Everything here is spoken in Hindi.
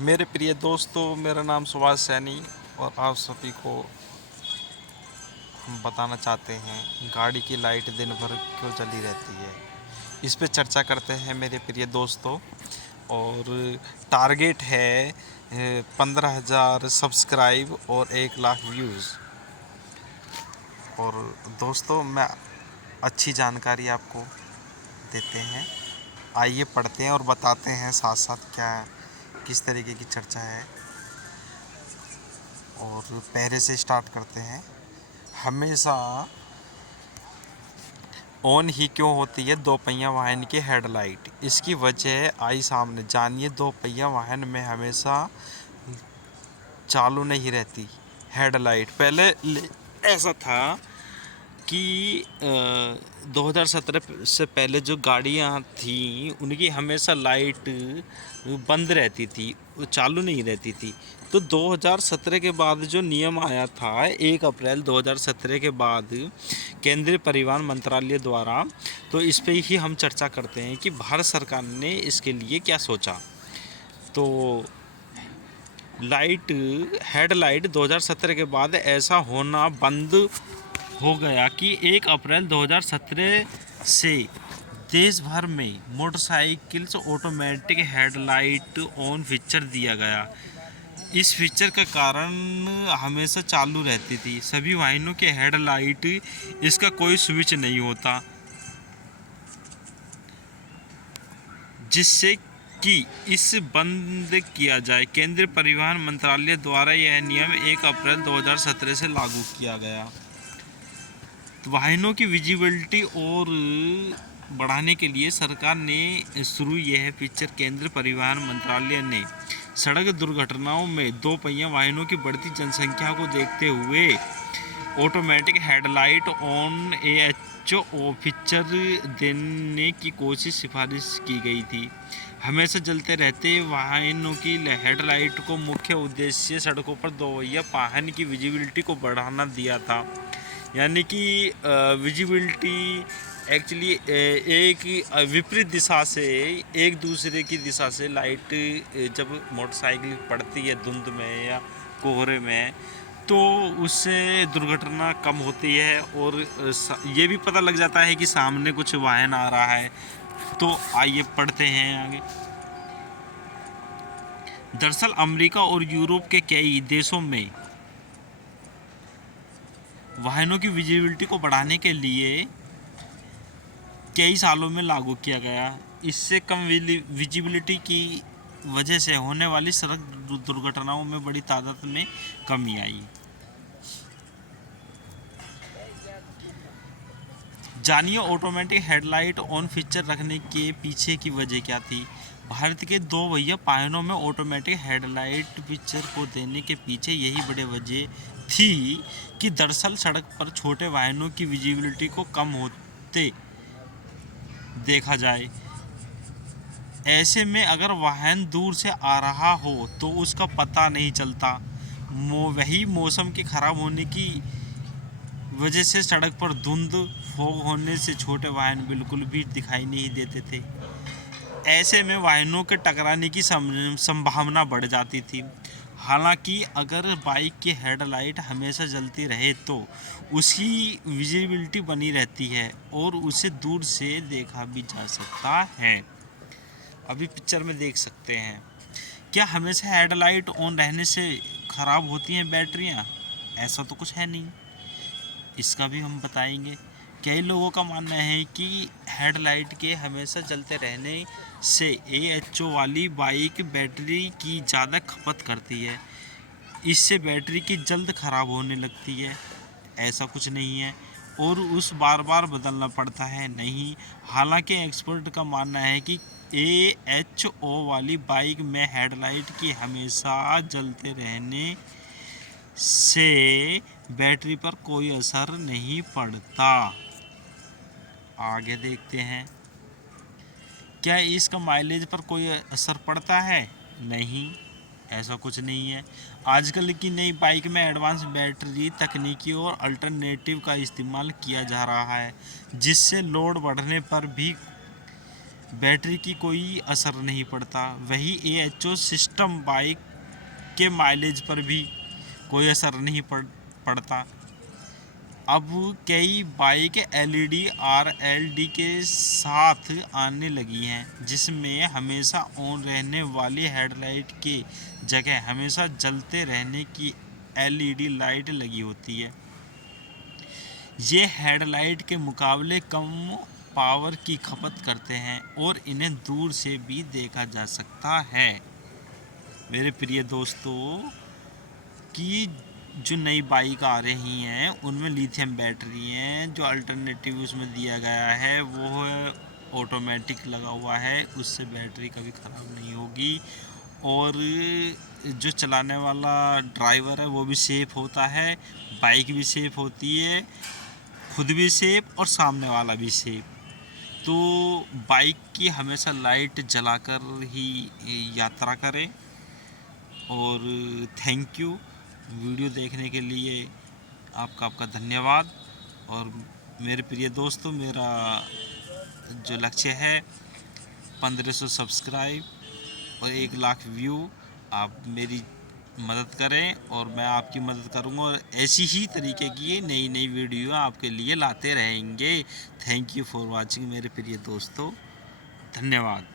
मेरे प्रिय दोस्तों, मेरा नाम सुभाष सैनी और आप सभी को हम बताना चाहते हैं गाड़ी की लाइट दिन भर क्यों जली रहती है। इस पे चर्चा करते हैं मेरे प्रिय दोस्तों। और टारगेट है 15,000 सब्सक्राइब और 1 लाख व्यूज़। और दोस्तों, मैं अच्छी जानकारी आपको देते हैं। आइए पढ़ते हैं और बताते हैं साथ साथ क्या किस तरीके की चर्चा है। और पहले से स्टार्ट करते हैं। हमेशा ऑन ही क्यों होती है दो पहिया वाहन की हेडलाइट? इसकी वजह आई सामने, जानिए। दो पहिया वाहन में हमेशा चालू नहीं रहती हेडलाइट। पहले ऐसा था कि 2017 से पहले जो गाड़ियाँ थी उनकी हमेशा लाइट बंद रहती थी, वो चालू नहीं रहती थी। तो 2017 के बाद जो नियम आया था, 1 अप्रैल 2017 के बाद केंद्रीय परिवहन मंत्रालय द्वारा, तो इस पे ही हम चर्चा करते हैं कि भारत सरकार ने इसके लिए क्या सोचा। तो लाइट हेडलाइट 2017 के बाद ऐसा होना बंद हो गया कि 1 अप्रैल 2017 से देश भर में motorcycles automatic headlight on feature दिया गया। इस फीचर का कारण हमेशा चालू रहती थी सभी वाहनों के हेडलाइट, इसका कोई स्विच नहीं होता, जिससे कि इस बंद किया जाए। केंद्रीय परिवहन मंत्रालय द्वारा यह नियम 1 अप्रैल 2017 से लागू किया गया। तो वाहनों की विजिबिलिटी और बढ़ाने के लिए सरकार ने शुरू यह फीचर। केंद्रीय परिवहन मंत्रालय ने सड़क दुर्घटनाओं में दो पहिया वाहनों की बढ़ती जनसंख्या को देखते हुए automatic headlight on AHO feature देने की सिफारिश की गई थी। हमेशा जलते रहते वाहनों की हेडलाइट को मुख्य उद्देश्य सड़कों पर दो पहिया वाहन की विजिबिलिटी को बढ़ाना दिया था। यानी कि विजिबिलिटी एक्चुअली एक विपरीत दिशा से, एक दूसरे की दिशा से लाइट जब मोटरसाइकिल पड़ती है धुंध में या कोहरे में, तो उससे दुर्घटना कम होती है और ये भी पता लग जाता है कि सामने कुछ वाहन आ रहा है। तो आइए पढ़ते हैं आगे। दरअसल अमेरिका और यूरोप के कई देशों में वाहनों की विजिबिलिटी को बढ़ाने के लिए कई सालों में लागू किया गया। इससे कम विजिबिलिटी की वजह से होने वाली सड़क दुर्घटनाओं में बड़ी तादाद में कमी आई। जानिए ऑटोमेटिक हेडलाइट ऑन फीचर रखने के पीछे की वजह क्या थी। भारत के दो पहिया वाहनों में ऑटोमेटिक हेडलाइट फीचर को देने के पीछे यही बड़ी वजह थी कि दरअसल सड़क पर छोटे वाहनों की विजिबिलिटी को कम होते देखा जाए। ऐसे में अगर वाहन दूर से आ रहा हो तो उसका पता नहीं चलता। वही मौसम के खराब होने की वजह से सड़क पर धुंध फॉग होने से छोटे वाहन बिल्कुल भी दिखाई नहीं देते थे। ऐसे में वाहनों के टकराने की संभावना बढ़ जाती थी। हालांकि अगर बाइक की हेडलाइट हमेशा जलती रहे तो उसकी विजिबिलिटी बनी रहती है और उसे दूर से देखा भी जा सकता है। अभी पिक्चर में देख सकते हैं। क्या हमेशा हेडलाइट ऑन रहने से ख़राब होती हैं बैटरियां? ऐसा तो कुछ है नहीं, इसका भी हम बताएंगे। कई लोगों का मानना है कि हेडलाइट के हमेशा जलते रहने से AHO वाली बाइक बैटरी की ज़्यादा खपत करती है, इससे बैटरी की जल्द ख़राब होने लगती है। ऐसा कुछ नहीं है और उस बार बार बदलना पड़ता है, नहीं। हालांकि एक्सपर्ट का मानना है कि AHO वाली बाइक में हेडलाइट की हमेशा जलते रहने से बैटरी पर कोई असर नहीं पड़ता। आगे देखते हैं। क्या इसका माइलेज पर कोई असर पड़ता है? नहीं, ऐसा कुछ नहीं है। आजकल की नई बाइक में एडवांस बैटरी तकनीकी और अल्टरनेटिव का इस्तेमाल किया जा रहा है, जिससे लोड बढ़ने पर भी बैटरी की कोई असर नहीं पड़ता। वही AHO सिस्टम बाइक के माइलेज पर भी कोई असर नहीं पड़ता। अब कई बाइक LED RLD के साथ आने लगी हैं, जिसमें हमेशा ऑन रहने वाली हेडलाइट के जगह हमेशा जलते रहने की LED लाइट लगी होती है। ये हेडलाइट के मुकाबले कम पावर की खपत करते हैं और इन्हें दूर से भी देखा जा सकता है। मेरे प्रिय दोस्तों, कि जो नई बाइक आ रही हैं उनमें लिथियम बैटरी हैं। जो अल्टरनेटिव उसमें दिया गया है वो है ऑटोमेटिक लगा हुआ है, उससे बैटरी कभी ख़राब नहीं होगी। और जो चलाने वाला ड्राइवर है वो भी सेफ़ होता है, बाइक भी सेफ़ होती है, खुद भी सेफ़ और सामने वाला भी सेफ़। तो बाइक की हमेशा लाइट जलाकर ही यात्रा करें। और थैंक यू वीडियो देखने के लिए, आपका धन्यवाद। और मेरे प्रिय दोस्तों, मेरा जो लक्ष्य है 1500 सब्सक्राइब और 1 लाख व्यू, आप मेरी मदद करें और मैं आपकी मदद करूंगा, और ऐसी ही तरीके की नई नई वीडियो आपके लिए लाते रहेंगे। थैंक यू फॉर वाचिंग मेरे प्रिय दोस्तों, धन्यवाद।